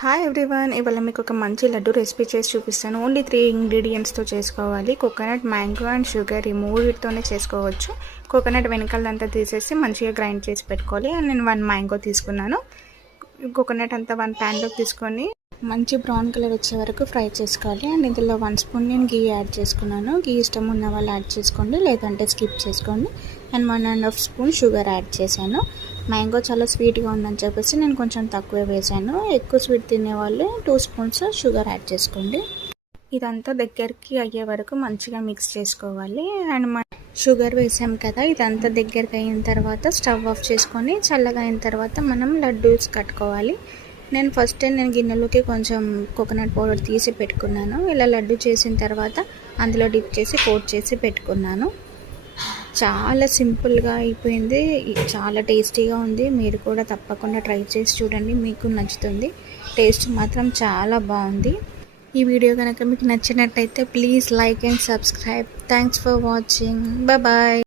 Hi everyone, ఇవాళ మీకు ఒక మంచి లడ్డు రెసిపీ చేసి చూపిస్తాను. ఓన్లీ 3 ఇంగ్రీడియంట్స్తో చేసుకోవాలి. కోకోనట్, మ్యాంగో అండ్ షుగర్, ఈ మూడితోనే చేసుకోవచ్చు. కోకోనట్ వెనకాలంతా తీసేసి మంచిగా గ్రైండ్ చేసి పెట్టుకోవాలి. అండ్ నేను 1 మ్యాంగో తీసుకున్నాను. కోకోనట్ అంతా 1 ప్యాన్లోకి తీసుకొని మంచి బ్రౌన్ కలర్ వచ్చే వరకు ఫ్రై చేసుకోవాలి. అండ్ ఇందులో 1 స్పూన్ నేను గీ యాడ్ చేసుకున్నాను. గీ ఇష్టం ఉన్న వాళ్ళు యాడ్ చేసుకోండి, లేదంటే స్కిప్ చేసుకోండి. అండ్ 1.5 స్పూన్ షుగర్ యాడ్ చేశాను. మ్యాంగో చాలా స్వీట్గా ఉందని చెప్పేసి నేను కొంచెం తక్కువే వేసాను. ఎక్కువ స్వీట్ తినేవాళ్ళు 2 స్పూన్స్ షుగర్ యాడ్ చేసుకోండి. ఇదంతా దగ్గరికి అయ్యే వరకు మంచిగా మిక్స్ చేసుకోవాలి. అండ్ షుగర్ వేసాం కదా, ఇదంతా దగ్గరికి అయిన తర్వాత స్టవ్ ఆఫ్ చేసుకొని చల్లగా అయిన తర్వాత మనం లడ్డూస్ కట్టుకోవాలి. నేను గిన్నెలోకి కొంచెం కోకోనట్ పౌడర్ తీసి పెట్టుకున్నాను. ఇలా లడ్డు చేసిన తర్వాత అందులో డిప్ చేసి కోట్ చేసి పెట్టుకున్నాను. చాలా సింపుల్గా అయిపోయింది, చాలా టేస్టీగా ఉంది. మీరు కూడా తప్పకుండా ట్రై చేసి చూడండి, మీకు నచ్చుతుంది. టేస్ట్ మాత్రం చాలా బాగుంది. ఈ వీడియో కనుక మీకు నచ్చినట్టయితే please like and subscribe. Thanks for watching. Bye.